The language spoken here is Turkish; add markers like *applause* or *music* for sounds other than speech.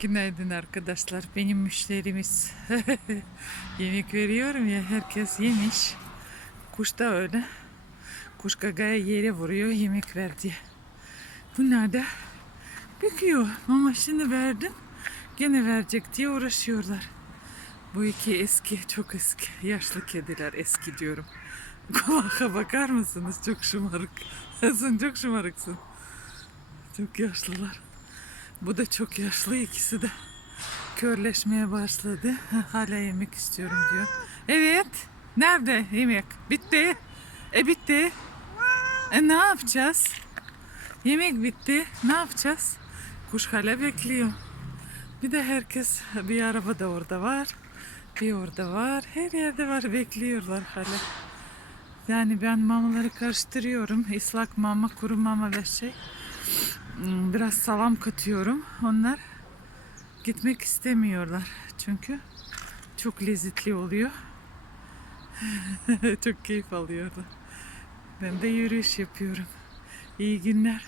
Günaydın arkadaşlar. Benim müşterimiz. *laughs* Yemek veriyorum ya herkes yemiş. Kuş da öyle. Kuş gagaya yere vuruyor yemek ver diye. Bunlar da büküyor. Mamasını verdim. Gene verecek diye uğraşıyorlar. Bu iki eski, çok eski. Yaşlı kediler eski diyorum. *laughs* Kulaka bakar mısınız? Çok şımarık. Sen çok şımarıksın. Çok yaşlılar. Bu da çok yaşlı ikisi de. Körleşmeye başladı. *laughs* Hala yemek istiyorum diyor. Evet. Nerede yemek? Bitti. E bitti. E ne yapacağız? Yemek bitti. Ne yapacağız? Kuş hala bekliyor. Bir de herkes bir araba da orada var. Bir orada var. Her yerde var. Bekliyorlar hala. Yani ben mamaları karıştırıyorum. Islak mama, kuru mama ve şey. Hmm, Biraz salam katıyorum. Onlar gitmek istemiyorlar. Çünkü çok lezzetli oluyor. *laughs* çok keyif alıyorlar. Ben de yürüyüş yapıyorum. İyi günler.